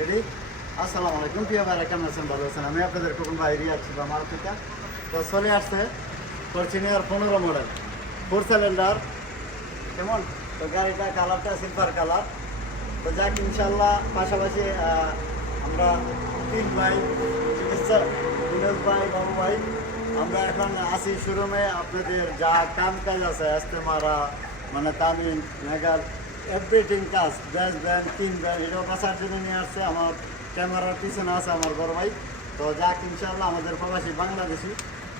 Ready? আসসালামু আলাইকুম প্রিয় ভাইরা, কেমন আছেন? ভালো আছেন? আমি আপনাদের কোন ভাই রিয়াজ ছিল আমার থেকে। তো চলে আসছে ফরচুনার 15 মডেল 4 সিলিন্ডার। কেমন? তো গাড়িটা কালারটা সিলভার কালার। তো যাক ইনশাল্লাহ পাশাপাশি আমরা 3 ভাই চিকিৎসা বিনোদ ভাই, বাবু ভাই, আমরা এখন আছি শোরুমে। আপনাদের যা কাম কাজ আছে আসতে মারা মানে তামিল মেঘাল এভরিথিং কাজ ব্যাস ব্যান 3 ব্যান এটাও বাসার জন্য নিয়ে আসছে। আমার ক্যামেরার পিছনে আছে আমার বড় ভাই। তো যাক ইনশাল্লাহ আমাদের প্রবাসী বাংলাদেশি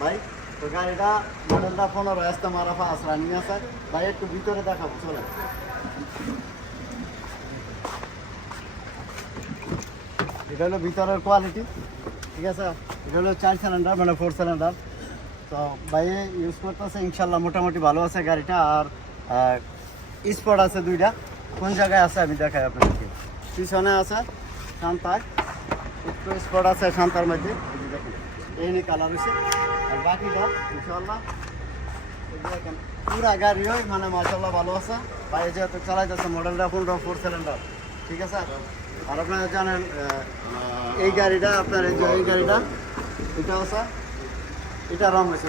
ভাই। তো গাড়িটা মডেলটা 15 আসতে মারা ফার্স্ট রানিং আছে ভাই। একটু ভিতরে দেখাবো, চলে। এটা হলো ভিতরের কোয়ালিটি, ঠিক আছে। এটা হলো 4 সিলিন্ডার মানে 4 সিলিন্ডার। তো বাইরে ইউজ করতেছে ইনশাল্লাহ মোটামুটি ভালো আছে গাড়িটা। আর স্পট আছে 2টা। কোন জায়গায় আছে আমি দেখাই আপনাদেরকে। পিছনে আছে শান্তায়, একটু স্পট আছে শান্তার মধ্যে, দেখুন এই নিয়ে কালার হয়েছে। আর বাকিটা ইনশাল্লাহ দেখেন পুরা গাড়িও মানে মাশাল্লাহ ভালো আছে। বাইরে যেহেতু চালাইতেছে মডেলটা 4 সিলিন্ডার, ঠিক আছে। আর আপনারা জানেন এই গাড়িটা আপনার এই গাড়িটা এটা আছে, এটা রং হয়েছে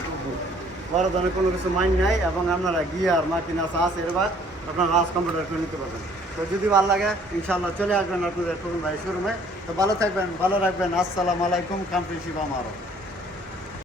বড় ধরনের কোনো কিছু মাইন নাই। এবং আপনারা গিয়ার মাকিনা চাষ এরবার আপনারা রাজ কম্পিউটার করে নিতে পারবেন। তো যদি ভালো লাগে ইনশাল্লাহ চলে আসবেন আপনাদের তরুণ ভাই শোরুমে। তো ভালো থাকবেন, ভালো রাখবেন। আসসালামু আলাইকুম, কামপ্রিসি বামারো।